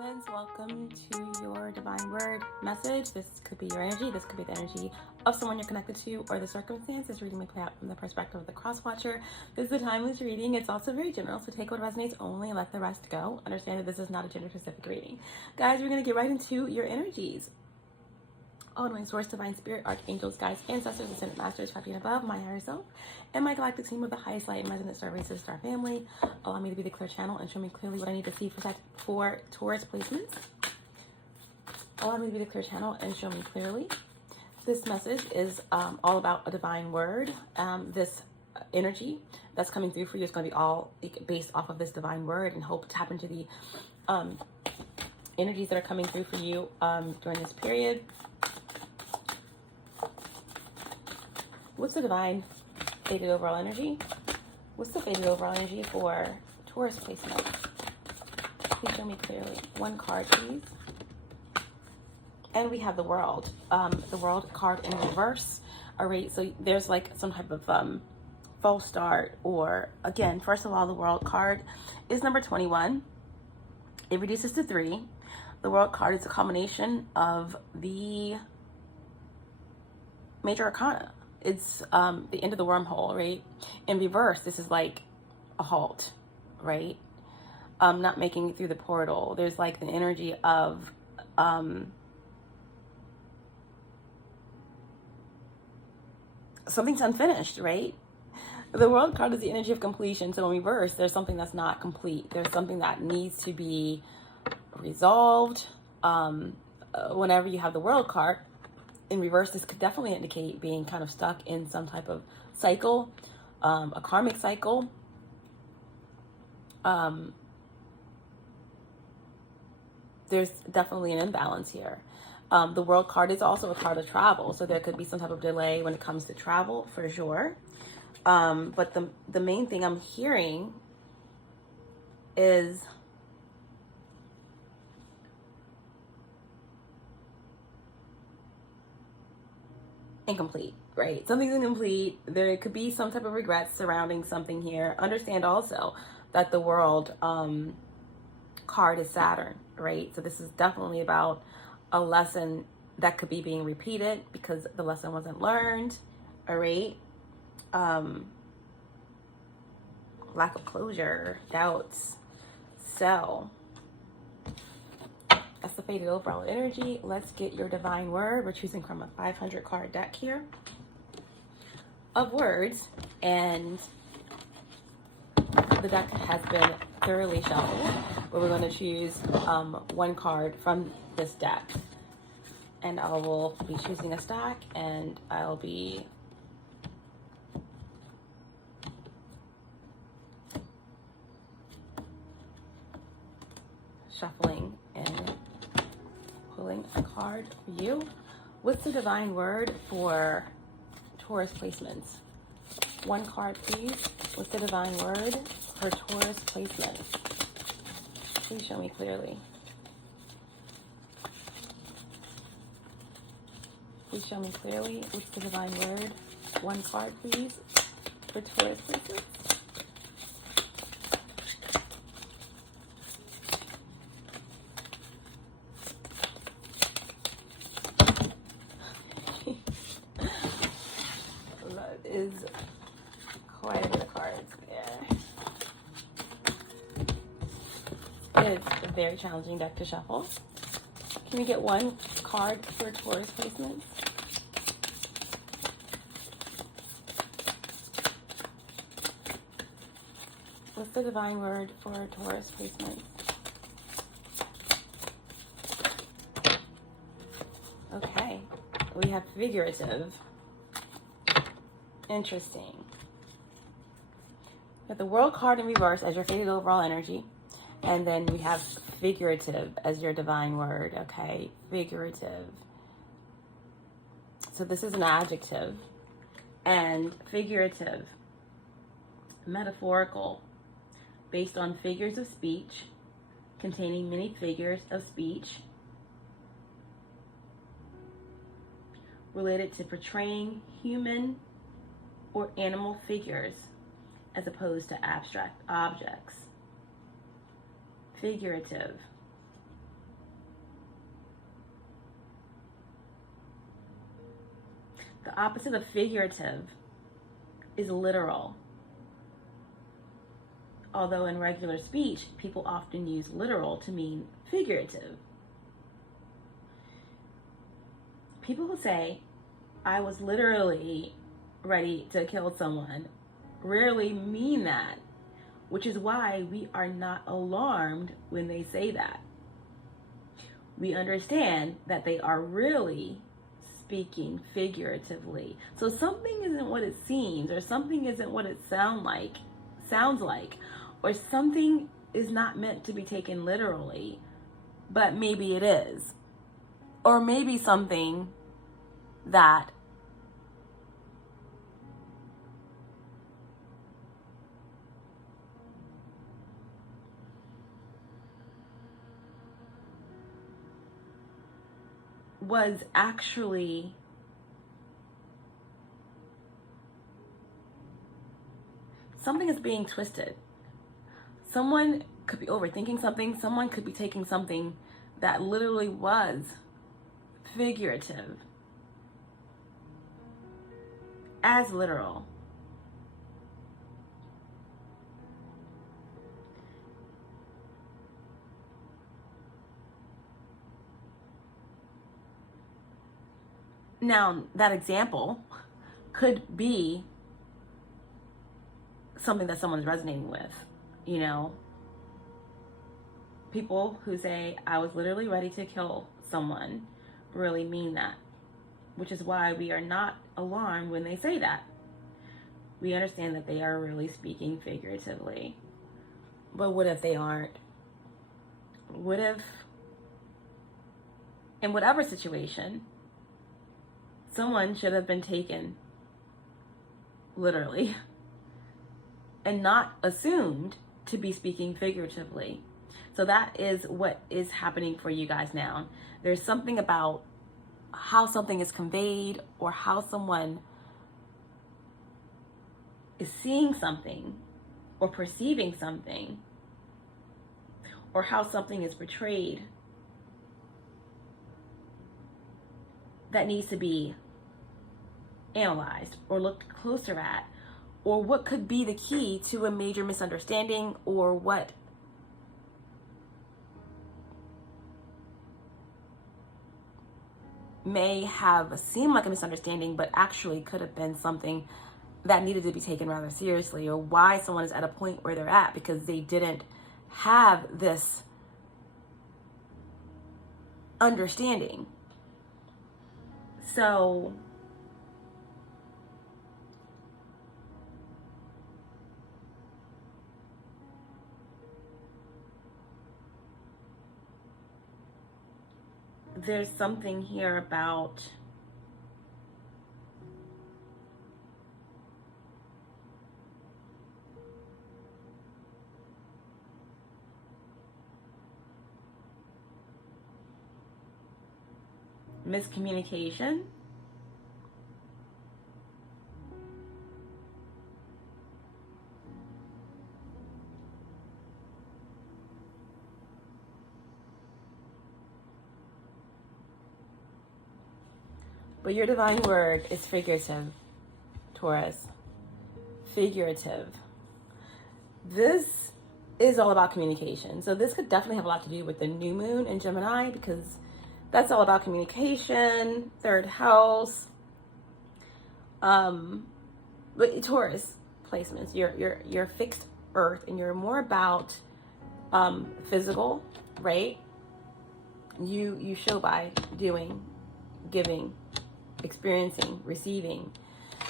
placements. Welcome to your divine word message. This could be your energy. This could be the energy of someone you're connected to or the circumstances. Reading may play out from the perspective of the cross watcher. This is a timeless reading. It's also very general, so take what resonates only and let the rest go. Understand that this is not a gender specific reading. Guys, we're going to get right into your energies. All knowing source, divine spirit, archangels, guides, ancestors, ascended masters, 5 feet above, my higher self, and my galactic team of the highest light and resonant star races, star family. Allow me to be the clear channel and show me clearly what I need to see for Taurus placements. Allow me to be the clear channel and show me clearly. This message is all about a divine word. This energy that's coming through for you is going to be all based off of this divine word, and hope to tap into the energies that are coming through for you during this period. What's the divine faded overall energy? What's the faded overall energy for Taurus placement? Please show me clearly. One card, please. And we have the World. The World card in reverse. All right, so there's like some type of false start, or again, first of all, the World card is number 21. It reduces to 3. The World card is a combination of the major arcana. It's the end of the wormhole, right? In reverse, this is like a halt, right? Not making it through the portal. There's like the energy of something's unfinished, right? The World card is the energy of completion. So in reverse, there's something that's not complete. There's something that needs to be resolved. Whenever you have the World card in reverse, this could definitely indicate being kind of stuck in some type of cycle, a karmic cycle. There's definitely an imbalance here. The World card is also a card of travel, so there could be some type of delay when it comes to travel, for sure. But the main thing I'm hearing is incomplete, right? Something's incomplete. There could be some type of regrets surrounding something here. Understand also that the World card is Saturn, right? So this is definitely about a lesson that could be being repeated because the lesson wasn't learned, all right? Lack of closure, doubts. So that's the faded overall energy. Let's get your divine word. We're choosing from a 500 card deck here of words, and the deck has been thoroughly shuffled, but we're going to choose one card from this deck, and I will be choosing a stack, and I'll be shuffling and pulling a card for you. What's the divine word for Taurus placements? One card, please. What's the divine word for Taurus placements? Please show me clearly. Please show me clearly. What's the divine word? One card, please, for Taurus placements. Is quite a bit of cards. Yeah. It's a very challenging deck to shuffle. Can we get one card for Taurus placements? What's the divine word for Taurus placements? Okay. We have figurative. Interesting. We have the World card in reverse as your faded overall energy. And then we have figurative as your divine word. Okay, figurative. So this is an adjective. And figurative, metaphorical, based on figures of speech, containing many figures of speech, related to portraying human or animal figures as opposed to abstract objects. Figurative. The opposite of figurative is literal. Although in regular speech, people often use literal to mean figurative. People who say, I was literally ready to kill someone, rarely mean that, which is why we are not alarmed when they say that. We understand that they are really speaking figuratively. So something isn't what it seems, or something isn't what it sounds like, or something is not meant to be taken literally, but maybe it is. Or maybe something that was actually something is being twisted. Someone could be overthinking something. Someone could be taking something that literally was figurative as literal. Now, that example could be something that someone's resonating with, you know. People who say, I was literally ready to kill someone, really mean that, which is why we are not alarmed when they say that. We understand that they are really speaking figuratively. But what if they aren't? What if, in whatever situation, someone should have been taken literally and not assumed to be speaking figuratively? So that is what is happening for you guys now. There's something about how something is conveyed, or how someone is seeing something or perceiving something, or how something is portrayed, that needs to be analyzed or looked closer at, or what could be the key to a major misunderstanding, or what may have seemed like a misunderstanding but actually could have been something that needed to be taken rather seriously, or why someone is at a point where they're at because they didn't have this understanding. So there's something here about miscommunication. But your divine word is figurative, Taurus. Figurative. This is all about communication. So this could definitely have a lot to do with the new moon in Gemini, because that's all about communication, third house. But Taurus placements, you're fixed earth, and you're more about physical, right? You show by doing, giving, experiencing, receiving,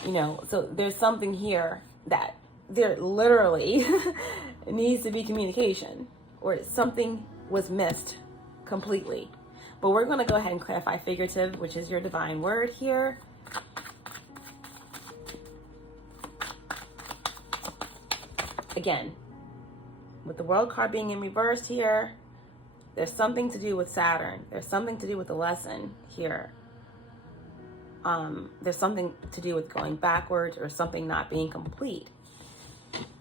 you know. So there's something here that there literally needs to be communication, or something was missed completely. But we're going to go ahead and clarify figurative, which is your divine word here. Again, with the world card being in reverse here, there's something to do with Saturn. There's something to do with the lesson here. There's something to do with going backwards, or something not being complete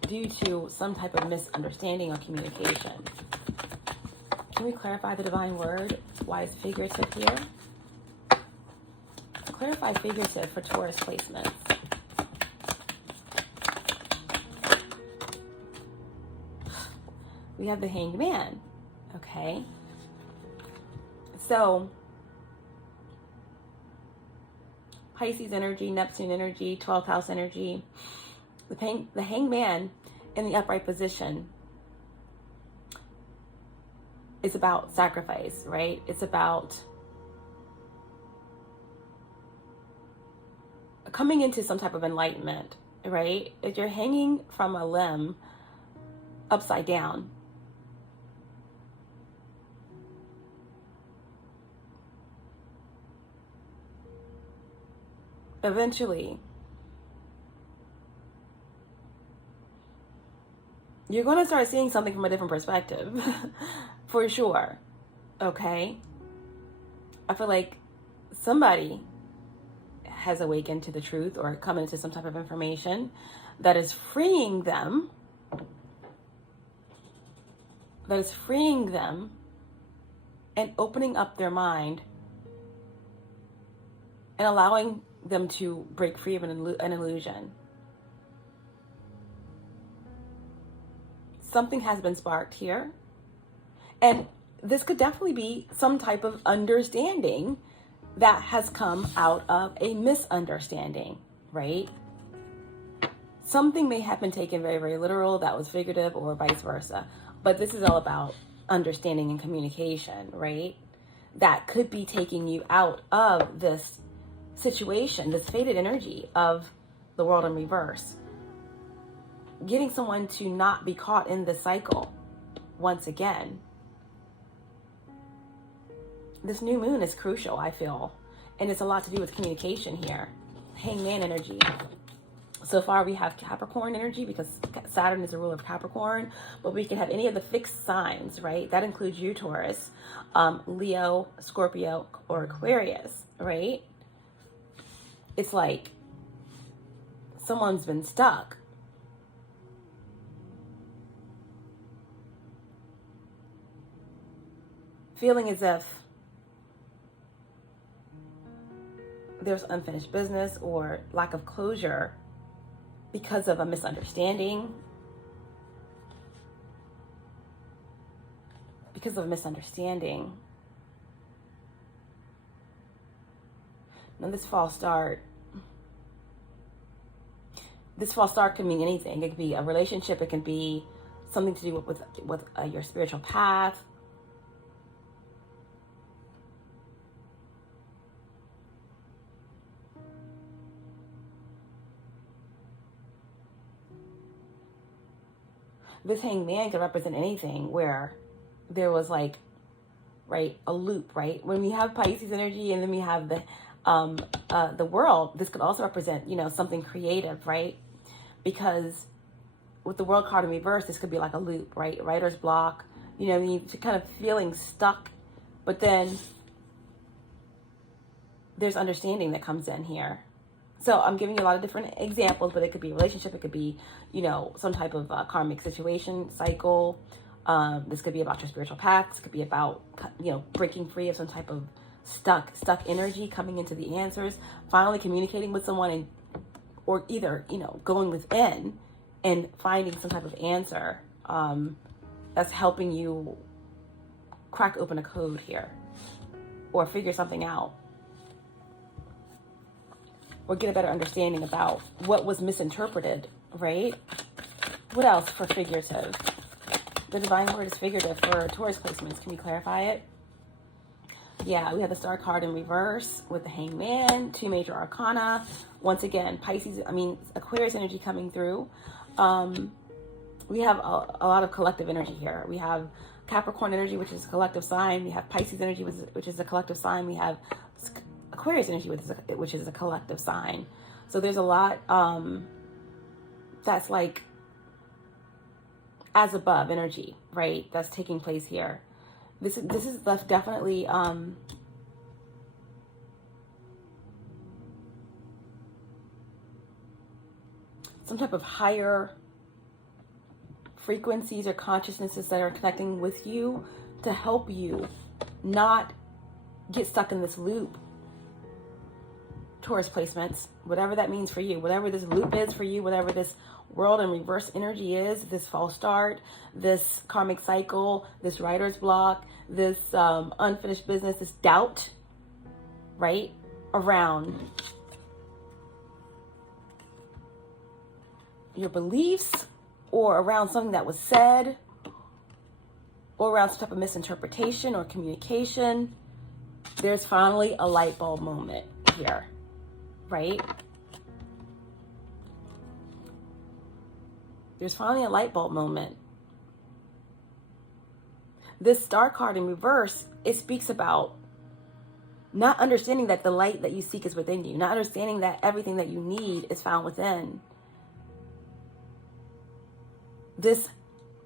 due to some type of misunderstanding or communication. Can we clarify the divine word? Why it's figurative here? clarify figurative for Taurus placements? We have the Hanged Man. Okay. So, Pisces energy, Neptune energy, 12th house energy. The Hanged Man in the upright position is about sacrifice, right? It's about coming into some type of enlightenment, right? If you're hanging from a limb upside down, eventually you're going to start seeing something from a different perspective. For sure. Okay. I feel like somebody has awakened to the truth or come into some type of information that is freeing them, and opening up their mind and allowing them to break free of an illusion. Something has been sparked here. And this could definitely be some type of understanding that has come out of a misunderstanding, right? Something may have been taken very, very literal that was figurative, or vice versa. But this is all about understanding and communication, right? That could be taking you out of this situation, this fated energy of the world in reverse. Getting someone to not be caught in this cycle once again. This new moon is crucial, I feel. And it's a lot to do with communication here. Hangman energy. So far we have Capricorn energy because Saturn is the ruler of Capricorn. But we can have any of the fixed signs, right? That includes you, Taurus, Leo, Scorpio, or Aquarius, right? It's like someone's been stuck. Feeling as if there's unfinished business or lack of closure because of a misunderstanding. Now this false start can mean anything. It could be a relationship. It can be something to do with your spiritual path. This Hanged Man could represent anything where there was like, right, a loop, right? When we have Pisces energy and then we have the world, this could also represent, something creative, right? Because with the world card in reverse, this could be like a loop, right? Writer's block, you kind of feeling stuck, but then there's understanding that comes in here. So I'm giving you a lot of different examples, but it could be a relationship. It could be, some type of karmic situation, cycle. This could be about your spiritual path. This could be about, breaking free of some type of stuck energy, coming into the answers, finally communicating with someone, or either, going within and finding some type of answer that's helping you crack open a code here or figure something out, or get a better understanding about what was misinterpreted, right? What else for figurative? The divine word is figurative for Taurus placements. Can we clarify it? Yeah, we have the Star card in reverse with the Hanged Man, 2 major arcana. Once again, Aquarius energy coming through. We have a lot of collective energy here. We have Capricorn energy, which is a collective sign. We have Pisces energy, which is a collective sign. We have Aquarius energy, which is a collective sign. So there's a lot that's like as above energy, right? That's taking place here. This is definitely some type of higher frequencies or consciousnesses that are connecting with you to help you not get stuck in this loop Taurus placements, whatever that means for you, whatever this loop is for you, whatever this world in reverse energy is, this false start, this karmic cycle, this writer's block, this unfinished business, this doubt, right, around your beliefs or around something that was said or around some type of misinterpretation or communication. There's finally a light bulb moment here, right? There's finally a light bulb moment. This star card in reverse, it speaks about not understanding that the light that you seek is within you, not understanding that everything that you need is found within. This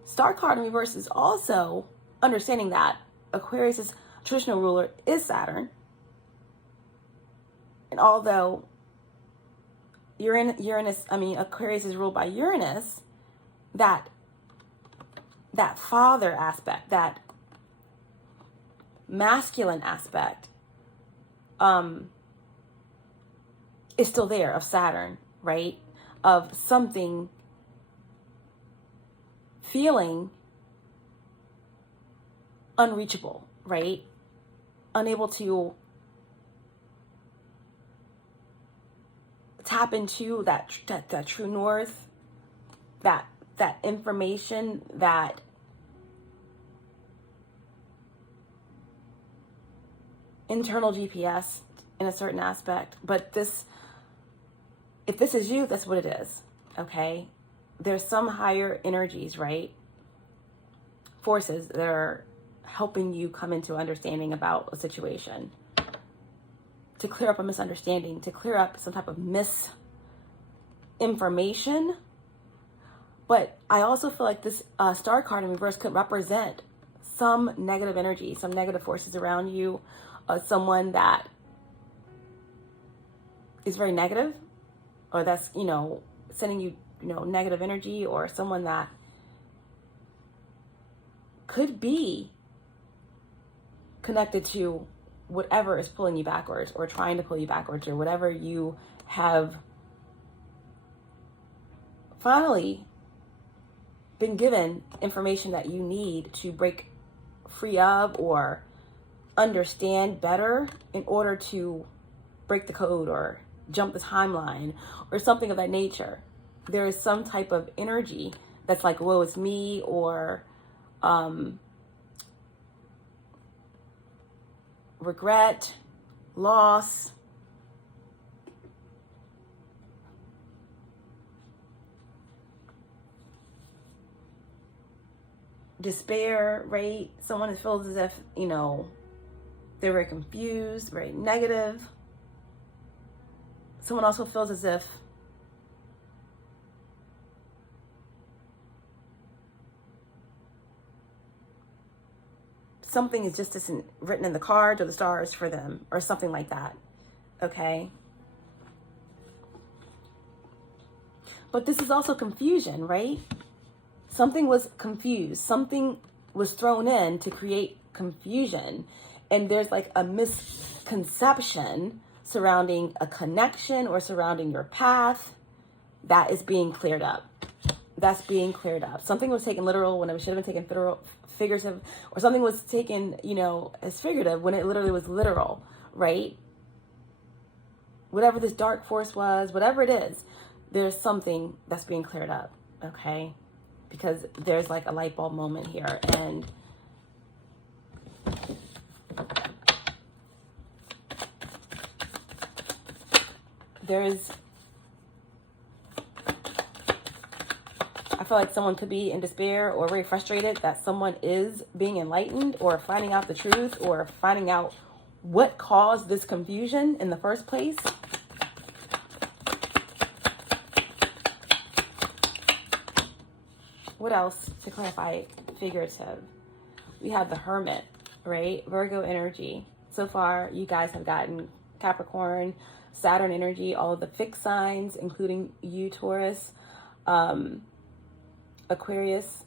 star card in reverse is also understanding that Aquarius's traditional ruler is Saturn. And although Aquarius is ruled by Uranus, that father aspect, that masculine aspect, is still there of Saturn, right? Of something feeling unreachable, right? Unable to tap into that true north, that information, that internal GPS in a certain aspect. But if this is you, that's what it is, okay? There's some higher energies, right? Forces that are helping you come into understanding about a situation, to clear up a misunderstanding, to clear up some type of misinformation. But I also feel like this star card in reverse could represent some negative energy, some negative forces around you, someone that is very negative, or that's, sending you, negative energy, or someone that could be connected to whatever is pulling you backwards or trying to pull you backwards, or whatever you have finally been given information that you need to break free of or understand better in order to break the code or jump the timeline or something of that nature. There is some type of energy that's like, woe is me, or regret, loss, despair, right? Someone feels as if, they're very confused, very negative. Someone also feels as if something is just isn't written in the cards or the stars for them, or something like that, okay? But this is also confusion, right? Something was confused. Something was thrown in to create confusion. And there's like a misconception surrounding a connection or surrounding your path that is being cleared up. That's being cleared up. Something was taken literal when it should have been taken figurative, or something was taken, as figurative when it literally was literal, right? Whatever this dark force was, whatever it is, there's something that's being cleared up, okay? Because there's like a light bulb moment here, and I feel like someone could be in despair or very frustrated that someone is being enlightened or finding out the truth or finding out what caused this confusion in the first place. What else to clarify figurative? We have the Hermit, right? Virgo energy. So far, you guys have gotten Capricorn, Saturn energy, all of the fixed signs, including you, Taurus, Aquarius,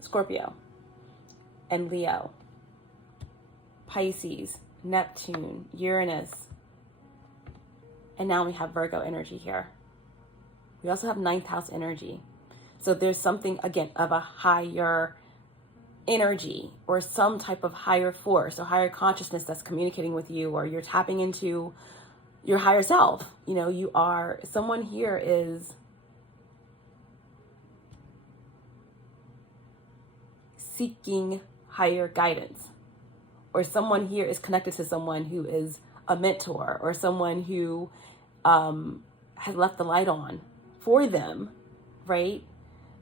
Scorpio, and Leo, Pisces, Neptune, Uranus, And now we have Virgo energy here. We also have ninth house energy. So there's something, again, of a higher energy or some type of higher force or higher consciousness that's communicating with you, or you're tapping into your higher self. You know, you are, someone here is seeking higher guidance, or someone here is connected to someone who is a mentor, or someone who has left the light on for them, right?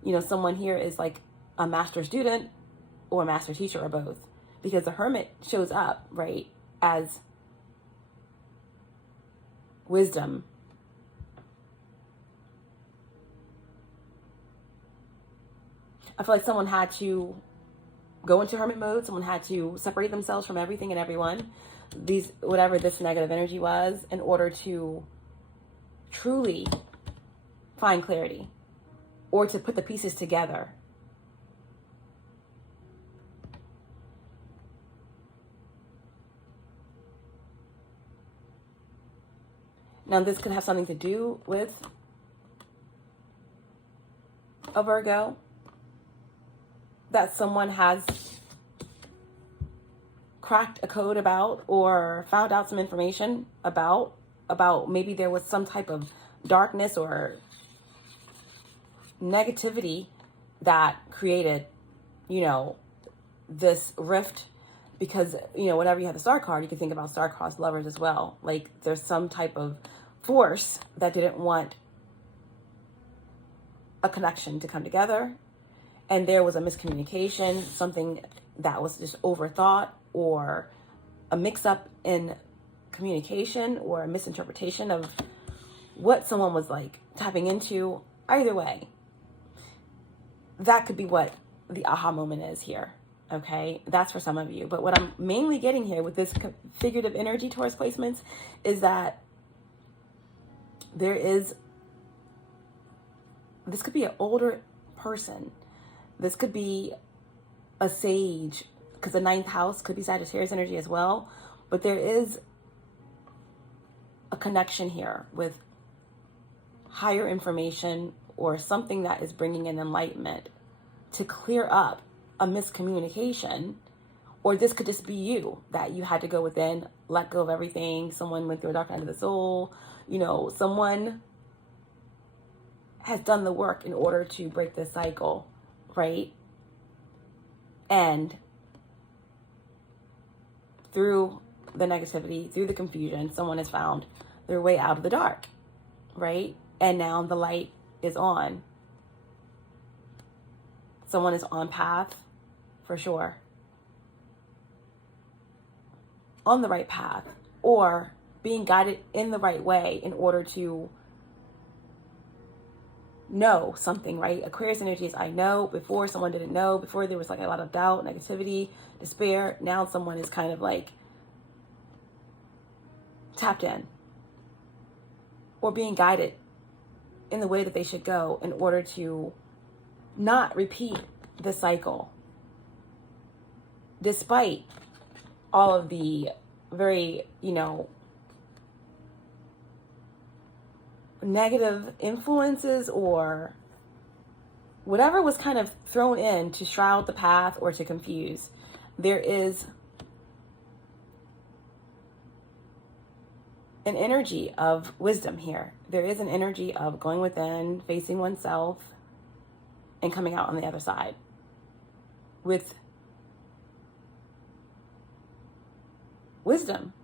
You know, someone here is like a master student or a master teacher, or both, because the Hermit shows up, right, as wisdom. I feel like someone had to go into hermit mode. Someone had to separate themselves from everything and everyone, these, whatever this negative energy was, in order to truly find clarity, or to put the pieces together. Now, this could have something to do with a Virgo that someone has cracked a code about, or found out some information about maybe there was some type of darkness or negativity that created, you know, this rift. Because, you know, whenever you have the star card, you can think about star-crossed lovers as well. Like, there's some type of force that didn't want a connection to come together, and there was a miscommunication, something that was just overthought, or a mix-up in communication, or a misinterpretation of what someone was like tapping into. Either way, that could be what the aha moment is here. Okay, that's for some of you. But what I'm mainly getting here with this figurative energy Taurus placements is that there is, this could be an older person. This could be a sage, because the ninth house could be Sagittarius energy as well. But there is a connection here with higher information, or something that is bringing an enlightenment to clear up a miscommunication. Or this could just be you, that you had to go within, let go of everything. Someone went through a dark night of the soul. You know, someone has done the work in order to break this cycle, right? And through the negativity, through the confusion, someone has found their way out of the dark, right? And now the light is on. Someone is on path, for sure. On the right path, or being guided in the right way in order to know something, right? Aquarius energy is I know. Before, someone didn't know. Before, there was like a lot of doubt, negativity, despair. Now someone is kind of like tapped in, or being guided in the way that they should go in order to not repeat the cycle, despite all of the very, you know, negative influences, or whatever was kind of thrown in to shroud the path or to confuse. There is an energy of wisdom here. There is an energy of going within, facing oneself, and coming out on the other side with wisdom.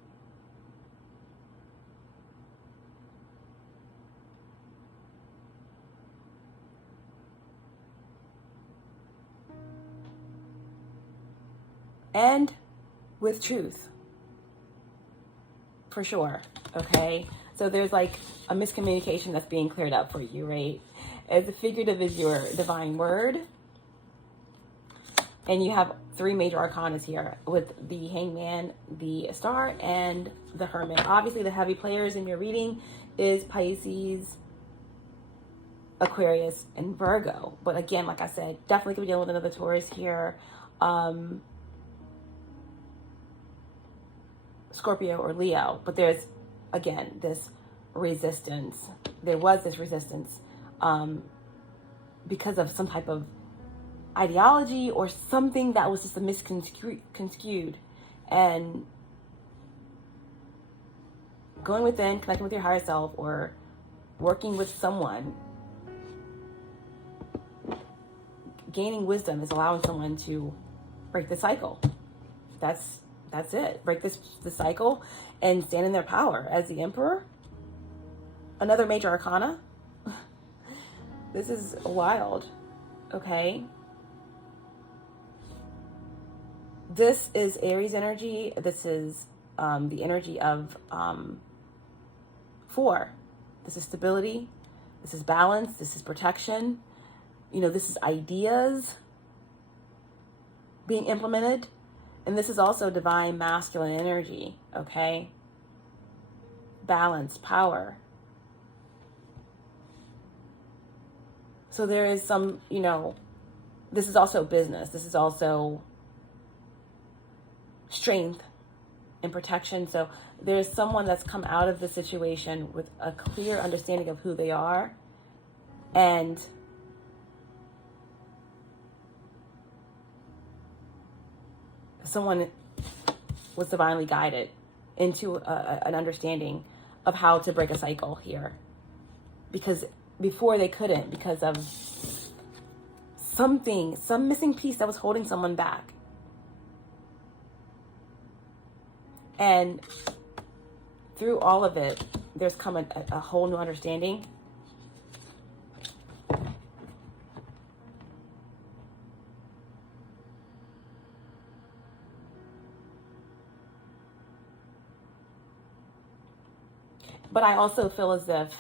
And with truth, for sure, okay? So there's like a miscommunication that's being cleared up for you, right? As the figurative is your divine word. And you have three major arcanas here with the Hangman, the Star, and the Hermit. Obviously, the heavy players in your reading is Pisces, Aquarius, and Virgo. But again, like I said, definitely could be dealing with another Taurus here. Scorpio or Leo. But there's, again, this resistance. There was this resistance because of some type of ideology or something that was just a misconstrued. And going within, connecting with your higher self, or working with someone, gaining wisdom is allowing someone to break the cycle. That's it. Break the cycle and stand in their power as the Emperor. Another major arcana. This is wild. Okay. This is Aries energy. This is the energy of 4. This is stability. This is balance. This is protection. You know, this is ideas being implemented. And this is also divine masculine energy, okay? Balance, power. So there is some, you know, this is also business. This is also strength and protection. So there's someone that's come out of the situation with a clear understanding of who they are, and someone was divinely guided into an understanding of how to break a cycle here, because before they couldn't, because of some missing piece that was holding someone back. And through all of it, there's come a whole new understanding. But I also feel as if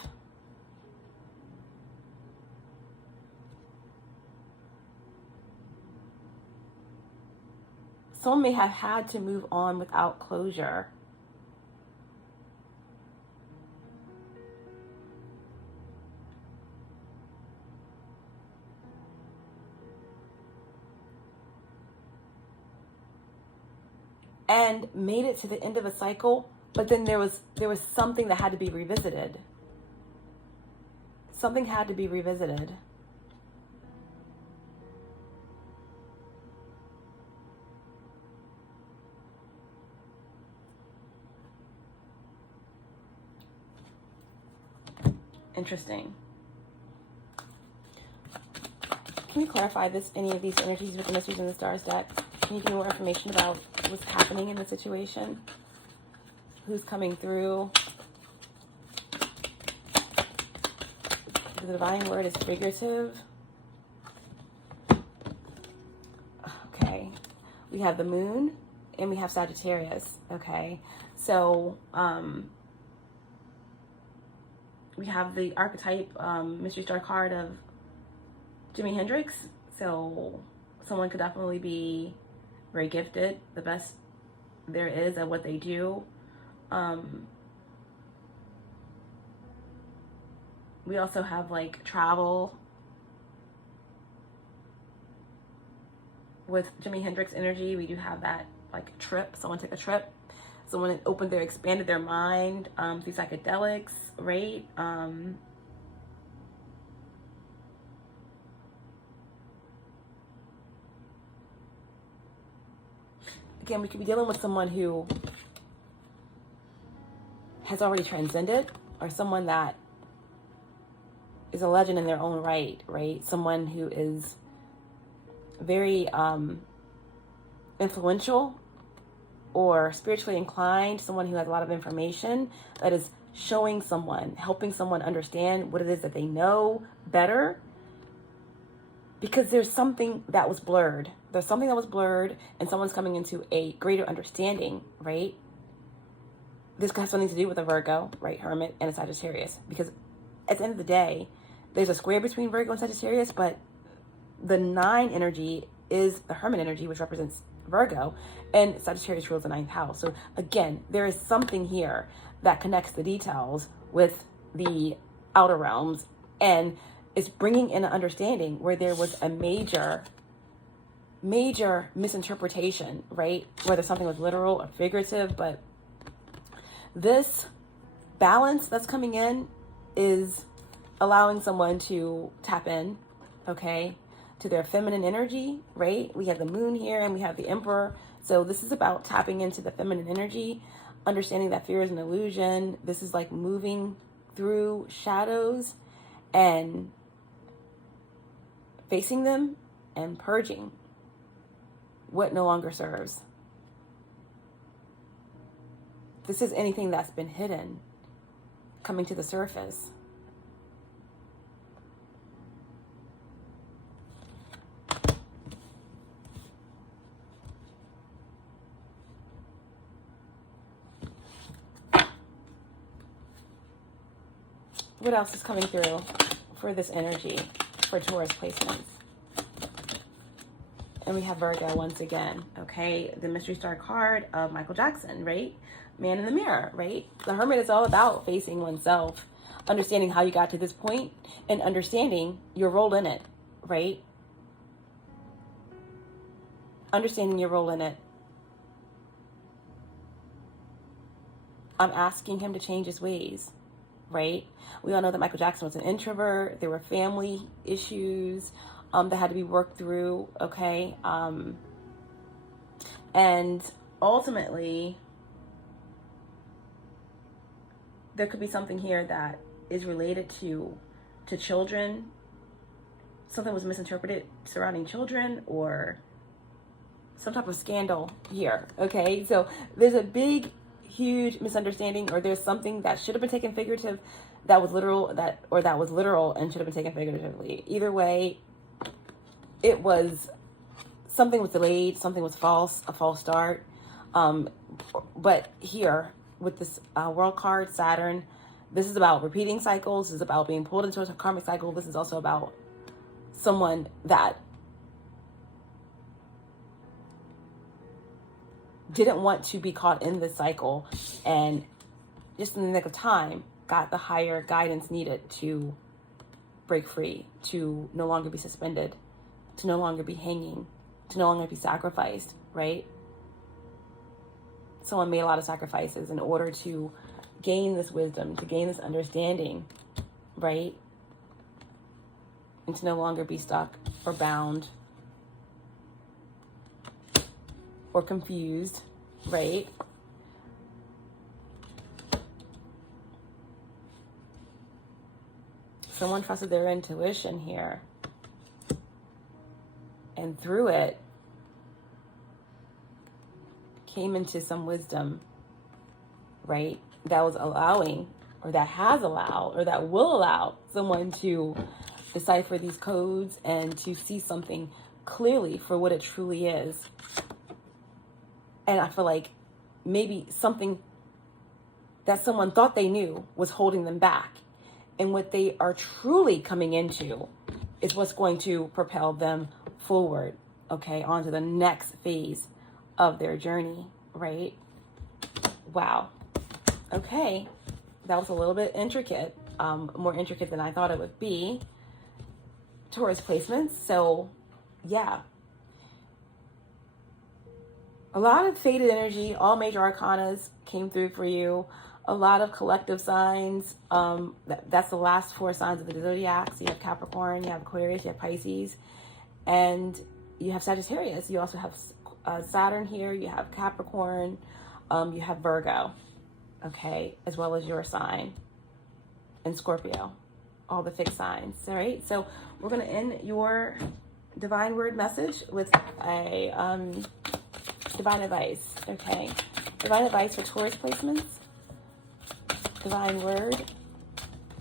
someone may have had to move on without closure. And made it to the end of a cycle, but then there was something that had to be revisited. Something had to be revisited. Interesting. Can you clarify any of these energies with the Mysteries in the Stars deck? Can you give me more information about what's happening in the situation? Who's coming through? The divine word is figurative. Okay. We have the moon and we have Sagittarius. Okay. So, we have the archetype mystery star card of Jimi Hendrix. So someone could definitely be very gifted, the best there is at what they do. We also have like travel with Jimi Hendrix energy. We do have that like trip. Someone took a trip. Someone expanded their mind through psychedelics, right? Again, we could be dealing with someone who has already transcended, or someone that is a legend in their own right? Someone who is very influential or spiritually inclined, someone who has a lot of information that is showing someone, helping someone understand what it is that they know better, because there's something that was blurred. There's something that was blurred, and someone's coming into a greater understanding, right? This has something to do with a Virgo, right? Hermit and a Sagittarius, because at the end of the day, there's a square between Virgo and Sagittarius, but the 9 energy is the Hermit energy, which represents Virgo, and Sagittarius rules the 9th house. So again, there is something here that connects the details with the outer realms, and it's bringing in an understanding where there was a major misinterpretation, right? Whether something was literal or figurative, but this balance that's coming in is allowing someone to tap in, okay, to their feminine energy, right? We have the moon here and we have the emperor. So this is about tapping into the feminine energy, understanding that fear is an illusion. This is like moving through shadows and facing them and purging what no longer serves. This is anything that's been hidden coming to the surface. What else is coming through for this energy for Taurus placements? And we have Virgo once again, okay? The mystery star card of Michael Jackson, right? Man in the mirror, right? The Hermit is all about facing oneself, understanding how you got to this point, and understanding your role in it, right? Understanding your role in it. I'm asking him to change his ways, right? We all know that Michael Jackson was an introvert. There were family issues that had to be worked through, okay? And ultimately, there could be something here that is related to children. Something was misinterpreted surrounding children, or some type of scandal here, okay? So there's a big, huge misunderstanding, or there's something that should have been taken figurative that was literal, that was literal and should have been taken figuratively. Either way, it was, something was delayed, something was false, a false start. But here with this world card, Saturn, this is about repeating cycles. This is about being pulled into a karmic cycle. This is also about someone that didn't want to be caught in this cycle, and just in the nick of time got the higher guidance needed to break free, to no longer be suspended, to no longer be hanging, to no longer be sacrificed, right? Someone made a lot of sacrifices in order to gain this wisdom, to gain this understanding, right? And to no longer be stuck or bound or confused, right? Someone trusted their intuition here, and through it came into some wisdom, right? That was allowing, or that has allowed, or that will allow someone to decipher these codes and to see something clearly for what it truly is. And I feel like maybe something that someone thought they knew was holding them back. And what they are truly coming into is what's going to propel them forward, okay, onto the next phase of their journey, right? Wow. Okay. That was a little bit intricate, more intricate than I thought it would be. Taurus placements. So, yeah. A lot of faded energy, all major arcanas came through for you. A lot of collective signs. That's the last four signs of the zodiac. So you have Capricorn, you have Aquarius, you have Pisces, and you have Sagittarius. You also have Saturn here. You have Capricorn. You have Virgo, okay, as well as your sign, and Scorpio. All the fixed signs. All right. So we're gonna end your divine word message with a divine advice. Okay. Divine advice for Taurus placements. Divine word,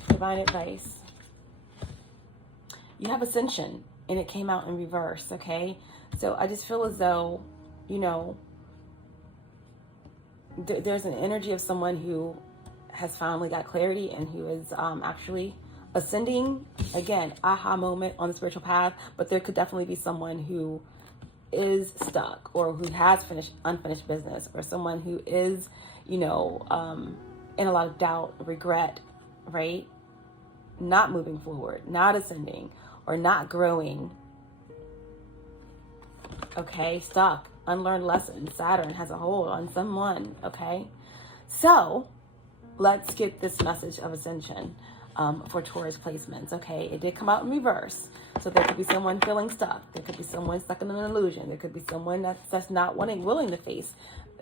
divine advice. You have ascension, and it came out in reverse, okay? So I just feel as though, you know, there's an energy of someone who has finally got clarity and who is actually ascending. Again, aha moment on the spiritual path, but there could definitely be someone who is stuck, or who has unfinished business, or someone who is, you know, in a lot of doubt, regret, right? Not moving forward, not ascending, or not growing. Okay, stuck, unlearned lessons. Saturn has a hold on someone, okay? So, let's get this message of ascension for Taurus placements. Okay, it did come out in reverse. So there could be someone feeling stuck. There could be someone stuck in an illusion. There could be someone that's not willing to face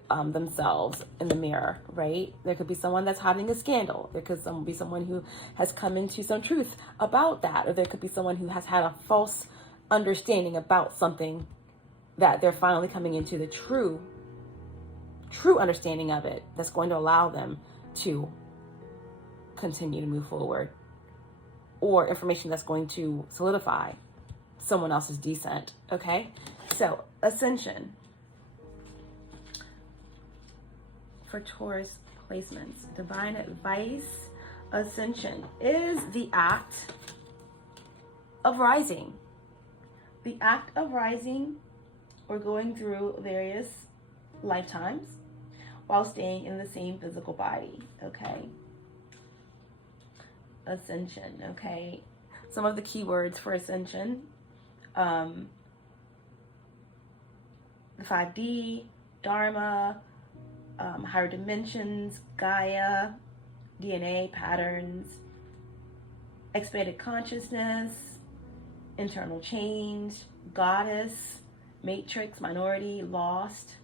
themselves in the mirror, right? There could be someone that's hiding a scandal. There could be someone who has come into some truth about that. Or there could be someone who has had a false understanding about something that they're finally coming into the true understanding of it that's going to allow them to continue to move forward, or information that's going to solidify someone else's descent. Okay, so ascension for Taurus placements, divine advice. Ascension is the act of rising, or going through various lifetimes while staying in the same physical body. Okay, ascension. Okay, some of the keywords for ascension: the 5D, Dharma, higher dimensions, Gaia, DNA patterns, expanded consciousness, internal change, goddess, matrix, minority, lost,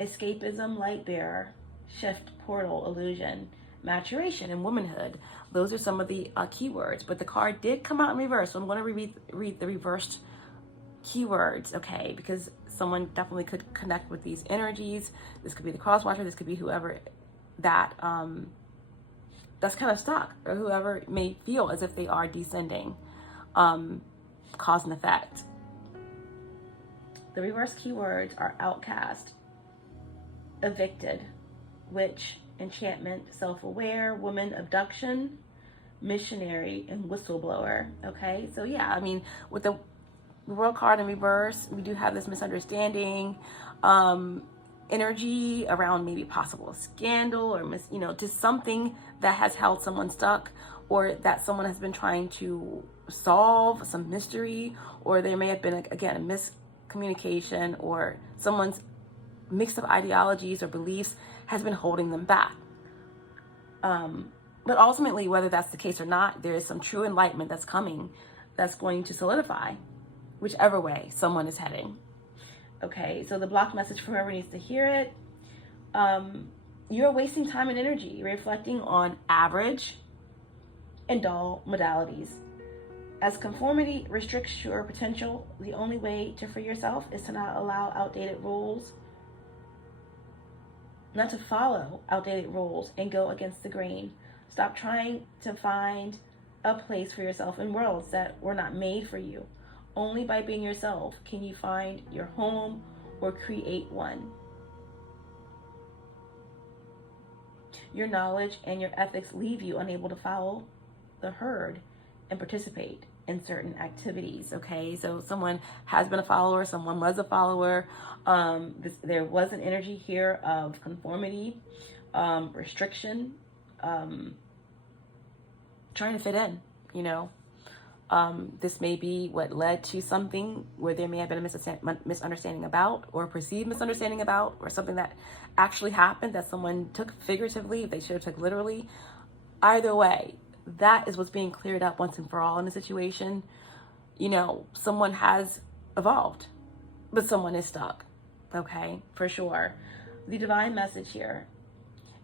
escapism, light bearer, shift, portal, illusion, maturation, and womanhood. Those are some of the keywords, but the card did come out in reverse, so I'm going to read the reversed keywords, okay, because someone definitely could connect with these energies. This could be the cross watcher, this could be whoever that that's kind of stuck, or whoever may feel as if they are descending, cause and effect. The reverse keywords are outcast, evicted, witch, enchantment, self-aware, woman, abduction, missionary, and whistleblower. Okay, so yeah, I mean, with the World card in reverse, we do have this misunderstanding, energy around maybe possible scandal, or just something that has held someone stuck, or that someone has been trying to solve some mystery, or there may have been again a miscommunication, or someone's mix of ideologies or beliefs has been holding them back. But ultimately, whether that's the case or not, there is some true enlightenment that's coming, that's going to solidify whichever way someone is heading. Okay, so the block message for whoever needs to hear it: you're wasting time and energy reflecting on average and dull modalities. As conformity restricts your potential, the only way to free yourself is to not allow outdated rules, not to follow outdated rules and go against the grain. Stop trying to find a place for yourself in worlds that were not made for you. Only by being yourself can you find your home or create one. Your knowledge and your ethics leave you unable to follow the herd and participate in certain activities. Okay, so someone has been a follower, someone was a follower. There was an energy here of conformity, restriction, trying to fit in, this may be what led to something where there may have been a misunderstanding about, or perceived misunderstanding about, or something that actually happened that someone took figuratively, they should have took literally. Either way, that is what's being cleared up once and for all in the situation. Someone has evolved, but someone is stuck. Okay, for sure. The divine message here: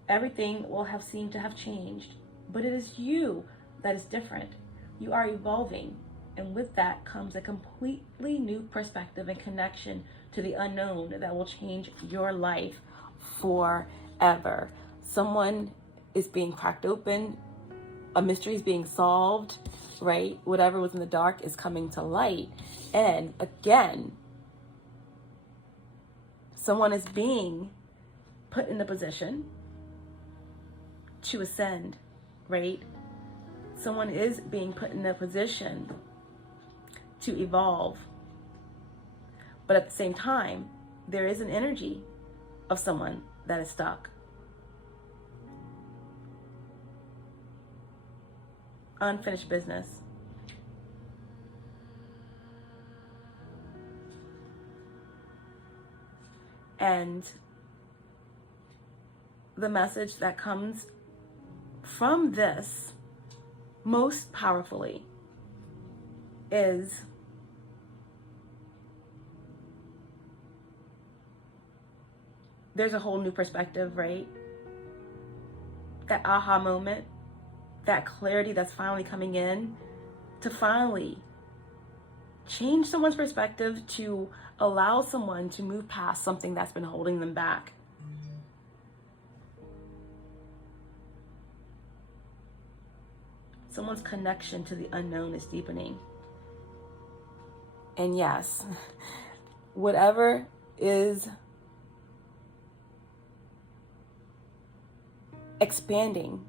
everything will have seemed to have changed, but it is you that is different. You are evolving, and with that comes a completely new perspective and connection to the unknown that will change your life forever. Someone is being cracked open, a mystery is being solved, right? Whatever was in the dark is coming to light. And again, someone is being put in a position to ascend, right? Someone is being put in a position to evolve. But at the same time, there is an energy of someone that is stuck. Unfinished business. And the message that comes from this, most powerfully, is there's a whole new perspective, right? That aha moment, that clarity that's finally coming in to finally change someone's perspective, to allow someone to move past something that's been holding them back. Someone's connection to the unknown is deepening. And yes, whatever is expanding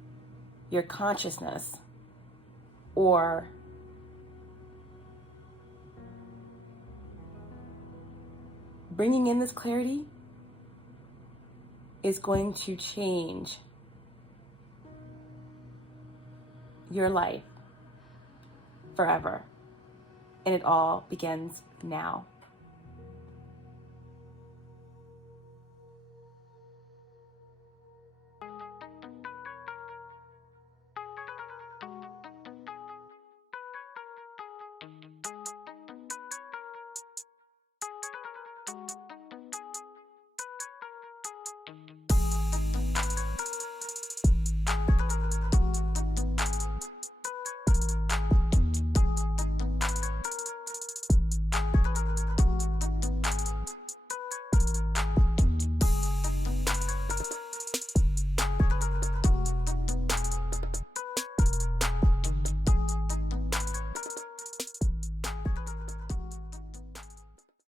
your consciousness or bringing in this clarity is going to change your life forever. And it all begins now.